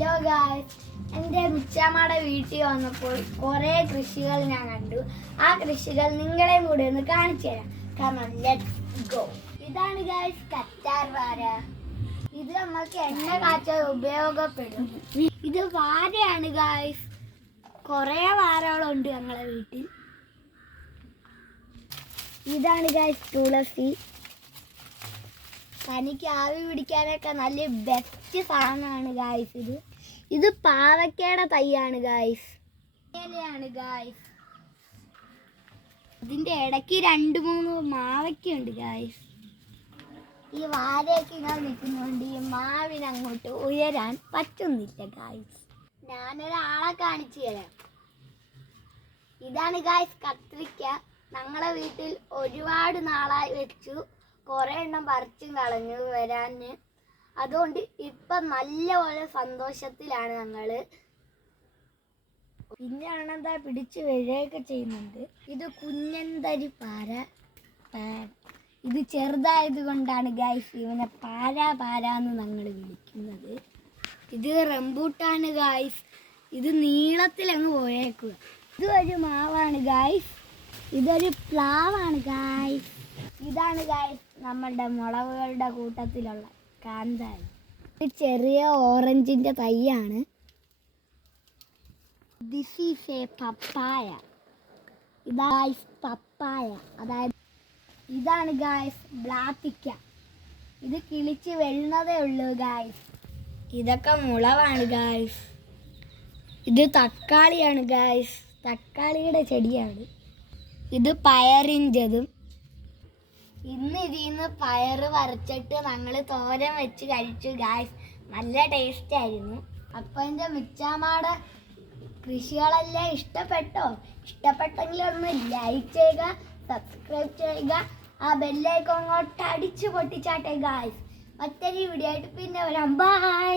Hello guys, എൻ്റെ മുച്ചാമ്മയുടെ വീട്ടിൽ വന്നപ്പോൾ കുറേ കൃഷികൾ ഞാൻ കണ്ടു. ആ കൃഷികൾ നിങ്ങളെയും കൂടെ ഒന്ന് കാണിച്ചു തരാം. കാരണം ലെറ്റ്സ് ഗോ. ഇതാണ് ഗായ്സ് കറ്റാർ വാഴ. ഇത് നമ്മൾക്ക് എണ്ണ കാച്ചാൻ ഉപയോഗപ്പെടും. ഇത് വാഴയാണ് ഗായ്സ്. കുറേ വാഴകളുണ്ട് ഞങ്ങളെ വീട്ടിൽ. ഇതാണ് ഗായ്സ് തുളസി. തനിക്ക് ആവി പിടിക്കാനൊക്കെ നല്ല ബെസ്റ്റ് സാധനമാണ് ഗായ്സ്. ഇത് പാവയ്ക്കയുടെ തൈയാണ് ഗായ്സ്. ഇലയാണ് ഗായ്സ്. ഇതിൻ്റെ ഇടയ്ക്ക് 2-3 മാവയ്ക്കുണ്ട് ഗായ്സ്. ഈ വാഴയൊക്കെ ഇങ്ങനെ നിൽക്കുന്നതുകൊണ്ട് ഈ മാവിന് അങ്ങോട്ട് ഉയരാൻ പറ്റുന്നില്ല ഗായ്സ്. ഞാനൊരാളെ കാണിച്ചു തരാം. ഇതാണ് ഗായ്സ് കത്രിക്ക. ഞങ്ങളെ വീട്ടിൽ ഒരുപാട് നാളായി വെച്ചു. കുറേ എണ്ണം പറിച്ചും കളഞ്ഞു വരാൻ. അതുകൊണ്ട് ഇപ്പം നല്ലപോലെ സന്തോഷത്തിലാണ് ഞങ്ങൾ. പിന്നെ ആണെന്താ പിടിച്ച് വരികയൊക്കെ ചെയ്യുന്നുണ്ട്. ഇത് കുഞ്ഞന്തരി പാര. ഇത് ചെറുതായത് കൊണ്ടാണ് ഗായ്സ് ഇവനെ പാരാന്ന് ഞങ്ങൾ വിളിക്കുന്നത്. ഇത് റംബൂട്ടാണ് ഗായ്സ്. ഇത് നീളത്തിലങ്ങ് പോയേക്കുക. ഇതൊരു മാവാണ് ഗായ്സ്. ഇതൊരു പ്ലാവാണ് ഗായ്സ്. ഇതാണ് ഗായ്സ് നമ്മളുടെ മുളകുകളുടെ കൂട്ടത്തിലുള്ള കാന്താരി. ഇത് ചെറിയ ഓറഞ്ചിൻ്റെ തൈയാണ്. This is a papaya. Guys papaya, അതായത് ഇതാണ് ഗായ്സ് ബ്ലാത്തിക്ക. ഇത് കിളിച്ച് വരുന്നതേ ഉള്ളൂ ഗായ്സ്. ഇതൊക്കെ മുളവാണ് ഗായ്സ്. ഇത് തക്കാളിയാണ് ഗായ്സ്. തക്കാളിയുടെ ചെടിയാണ്. ഇത് പയറിൻ്റെതും. ഇന്ന് ഇതിന്ന് പയറ് പറിച്ചിട്ട് ഞങ്ങൾ തോരൻ വെച്ച് കഴിച്ചു ഗായ്സ്. നല്ല ടേസ്റ്റ് ആയിരുന്നു. അപ്പം എൻ്റെ മിച്ചാമ്മയുടെ കൃഷികളെല്ലാം ഇഷ്ടപ്പെട്ടോ? ഇഷ്ടപ്പെട്ടെങ്കിൽ ഒന്ന് ലൈക്ക് ചെയ്യുക, സബ്സ്ക്രൈബ് ചെയ്യുക, ആ ബെല്ലൈക്കൺ അങ്ങോട്ട് അടിച്ചു പൊട്ടിച്ചാട്ടെ ഗായ്സ്. മറ്റൊരു വീഡിയോ ആയിട്ട് പിന്നെ വരാം. ബൈ.